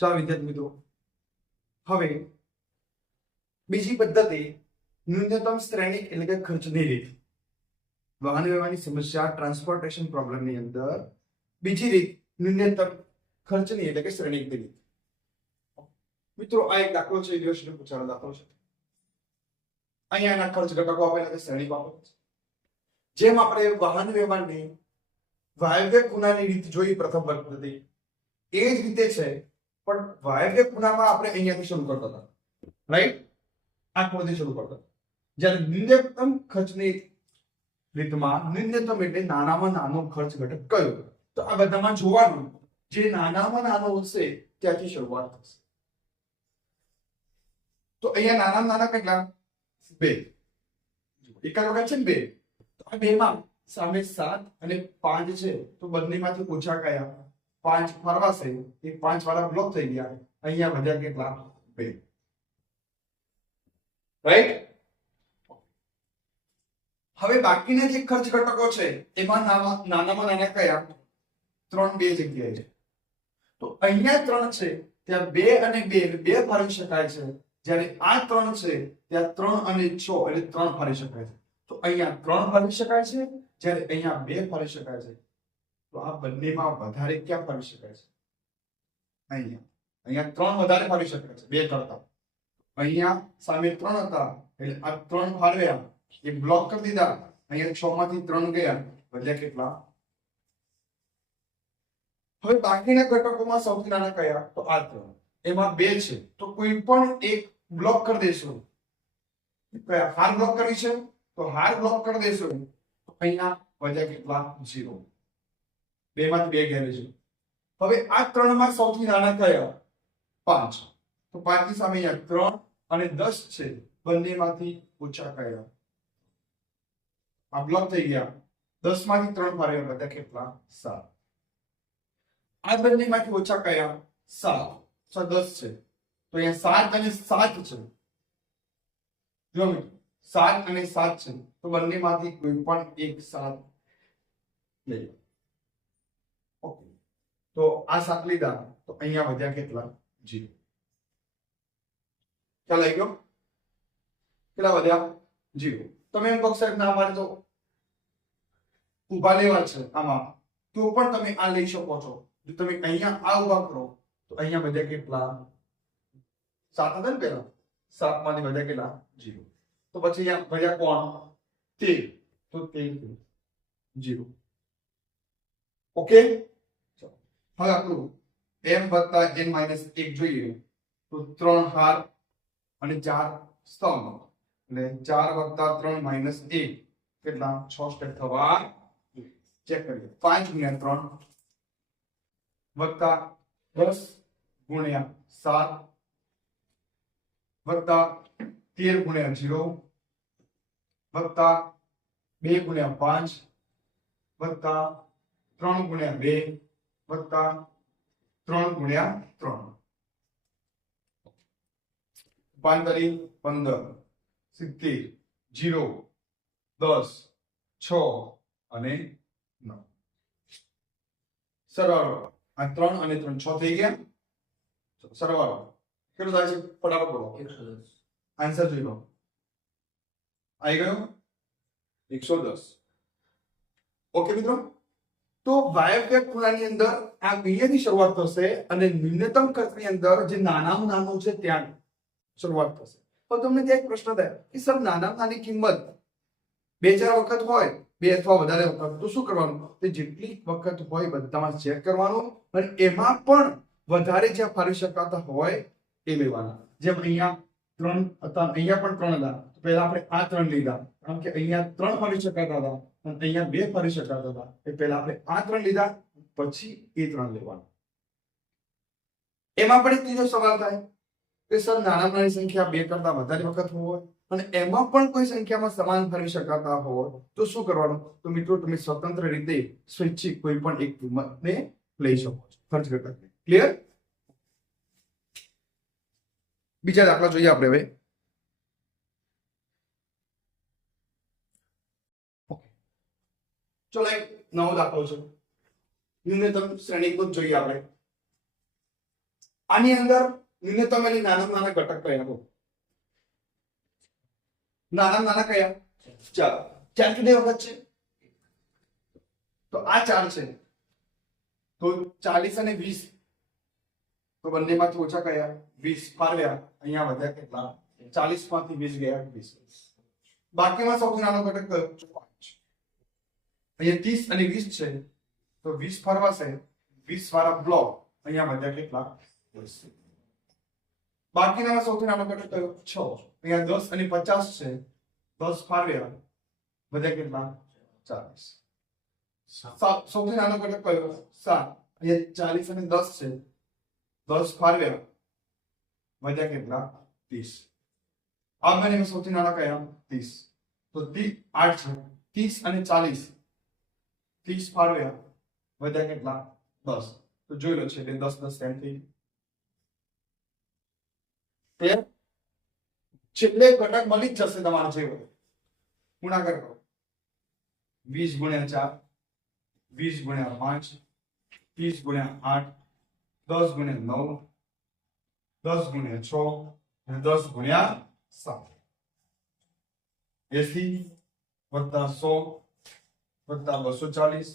ચાલો વિદ્યાર્થી મિત્રો, હવે બીજી પદ્ધતિ ન્યૂનતમ શ્રેણીક એટલે કે ખર્ચની રીત. વાહન વ્યવહારની સમસ્યા ટ્રાન્સપોર્ટેશન પ્રોબ્લેમની અંદર બીજી રીત ન્યૂનતમ ખર્ચની એટલે કે શ્રેણીકની રીત. મિત્રો આ એક દાખલો છે, યુનિવર્સિટી પૂછાયેલો દાખલો છે. અહીંયા એના ખર્ચ ઘટકો આપેલા છે, શ્રેણીક આપેલા છે. જેમ આપણે વાહન વ્યવહારની વાયવ્ય ખૂણાની રીત જોઈ પ્રથમ પદ્ધતિ, એ જ રીતે છે, પણ વાયવ્ય ખૂણામાં આપણે અહીંયાથી શરૂ કરતા હતા, રાઈટ? આ ખૂણેથી શરૂ કરતા હતા. જ્યારે ન્યૂનતમ ખર્ચની રીતમાં ન્યૂનતમ એટલે નાનામાં નાનો ખર્ચ ઘટક કયો, તો આ બધામાં જોવાનું જે નાનામાં નાનો હશે ત્યાંથી શરૂઆત થશે. તો અહીંયા નાનામાં નાના કેટલા? 2. એક જ વખત છે ને 2. તો આ 2 માં સામે 7 અને 5 છે, તો બંનેમાંથી ઓછા કયા? 5 ફરવાશે, એ 5 વાળા બ્લોક થઈ ગયા. અહીંયા વધ્યા કેટલા? 2. રાઈટ? હવે બાકીના જે ખર્ચ ઘટકો છે એમાં નાનામાં નાના કયા? 3 બે જગ્યાએ છે. તો અહીંયા 3 છે, ત્યાં 2 અને 2 2 ફાળવી શકાય છે. જ્યારે આ 3 છે ત્યાં 3 અને 6 એટલે 3 ફાળી શકાય છે. તો અહીંયા 3 ફાળી શકાય છે, જ્યારે અહીંયા 2 ફાળી શકાય છે. તો આ બંનેમાં વધારે ક્યાં ફાળી શકાય છે? અહીંયા 3 વધારે ફાળી શકાય છે 2 કરતા. અહીંયા સામે 3 હતા એટલે આ 3 ફાળવ્યા, એ બ્લોક કરી દીધા. અહીંયા 6 માંથી 3 ગયા, વધ્યા કેટલા? હવે બાકીના ઘટકોમાં સૌથી નાના કયા? તો આ 3. એમાં 2 છે, તો કોઈ પણ એક બ્લોક કરી દેશું. કયા? હાર બ્લોક કરવી છે, તો હાર બ્લોક કરી દેશું. તો અહીંયા વધ્યા કેટલા? 0. 2 માંથી 2 ગયા છે. હવે આ 3 માં સૌથી નાના કયા? 5. તો 5 ની સામે અહીંયા 3 અને 10 છે, બંનેમાંથી ઓછા કયા? આ બ્લોક થઈ ગયા. 10 માંથી 3 ફાળવ્યા, વધ્યા કેટલા? 7. આ બંનેમાંથી ઓછા કયા? 7. 10 છે, તો અહીંયા 7 અને 7 છે. જો મિત્રો 7 અને 7 છે, તો બંનેમાંથી કોઈ પણ એક 7 લઈ. ઓકે, તો આ 7 લીધા, તો અહીંયા વધ્યા કેટલા? 0. ખ્યાલ આવી ગયો? કેટલા વધ્યા? 0. તમે એમ કહો સાહેબ ના મારે તો ઉભા લેવા છે આમાં, તો પણ તમે આ લઈ શકો છો. જો તમે અહીંયા આ ઉભા કરો તો અહીંયા વધ્યા કેટલા? 7 હતા ને પેલા, 7 માંથી વધ્યા કેટલા? 0. તો પછી અહીંયા વધ્યા કોણ? 13. તો 13 0. ઓકે, હવે આપણું m + n - 1 જોઈએ તો 3 હાર અને 4 સ્તંભ, એટલે 4 + 3 - 1 કેટલા? 6 સ્ટેપ થવા. ચેક કરીએ. 5 × 3 વત્તા 10 × 7 વત્તા 13 × 0 વત્તા 2 × 5 વત્તા 3 × 2 વત્તા 3 × 3. 5 × 15 70 0 10 6 અને 9. સરવાળો આ 3 અને 3 6 થઈ ગયા. સરવાળો કેટલો થાય છે? ફટાફટ બોલો. 110. આન્સર જોઈ લો. આવી ગયો 110. ઓકે મિત્રો, તો વાયવ્ય ખૂણાની અંદર આ અહીંયાથી શરૂઆત થશે અને ન્યૂનતમ ખર્ચની અંદર જે નાનામાં નાનું છે ત્યાં શરૂઆત થશે. તો તમને ત્યાં એક પ્રશ્ન થાય કે સર નાનામાં નાની કિંમત 2-4 વખત હોય, 2 અથવા વધારે વખત, તો શું કરવાનું? તે જેટલી વખત હોય બધામાં ચેક કરવાનું અને એમાં પણ વધારે જ્યાં ફાળવી શકાતા હોય એ લેવાના. જેમ અહીંયા 3 હતા, અહીંયા પણ 3 હતા, તો પહેલા આપણે આ 3 લીધા, કારણ કે અહીંયા 3 ફાળવી શકાતા હતા અને અહીંયા 2 ફાળવી શકાતા હતા. એ પહેલા આપણે આ 3 લીધા, પછી એ 3 લેવાના. એમાં પણ એક ત્રીજો સવાલ થાય કે સર નાનામાં નાની સંખ્યા 2 કરતા વધારે વખત હોય અને એમાં પણ કોઈ સંખ્યામાં સમાન ફાળવી શકાતા હોય તો શું કરવાનું? તો મિત્રો તમે સ્વતંત્ર રીતે સ્વૈચ્છિક કોઈ પણ એક કિંમતને લઈ શકો છો, ખર્ચ ઘટકને. ક્લિયર? બીજા દાખલા જોઈએ આપણે હવે. ચલો એક નવો દાખલો છે, ન્યૂનતમ શ્રેણીકૃત જોઈએ આપણે. આની અંદર ન્યૂનતમ એટલે નાના ઘટક કયા હો? નાના કયા? 4. 4 કેટલી વખત છે? તો આ 4 છે, તો 40 અને 20, તો બંનેમાંથી ઓછા કયા? 20 ફાળવ્યા, અહીંયા વધ્યા કેટલા? 40 માંથી 20 ગયા 20. બાકીમાં સૌથી નાનો ઘટક કયો? 5. અહીંયા 30 અને 20 છે, તો 20 ફરવાશે, 20 વાળા બ્લોક, અહીંયા વધ્યા કેટલા? 10. બાકીનામાં સૌથી નાનો ઘટક કયો? 6. અહીંયા 10 અને 50 છે, 10 ફાળવ્યા, વધ્યા કેટલા? 40. સૌથી નાનો ઘટક કયો? 7. અહીંયા 40 અને 10 છે, 10 ફાળવ્યા, વધ્યા કેટલા? 30. આ બંનેમાં સૌથી નાના કયા? 30. તો 8 છે, 30 અને 40, 30 ફાળવ્યા, વધ્યા કેટલા? 10. તો જોઈ લો છે એટલે 10 10 કેમ થઈ? છેલ્લે ઘટક મળી જ જશે તમારે જે હોય. ગુણાકાર કરો. 20 ગુણ્યા 4, 20 ગુણ્યા 5, 30 ગુણ્યા 8, 10 ગુણ્યા 9, 10 ગુણ્યા 6 અને 10 ગુણ્યા 7. 80 વત્તા 100 વત્તા 240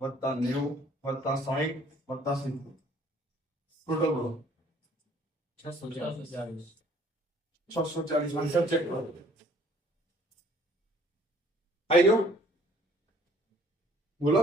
વત્તા 90 વત્તા 60 વત્તા 70. ટોટલ બોલો. 640. 640 આન્સર ચેક કરો. આવી ગયો? બોલો.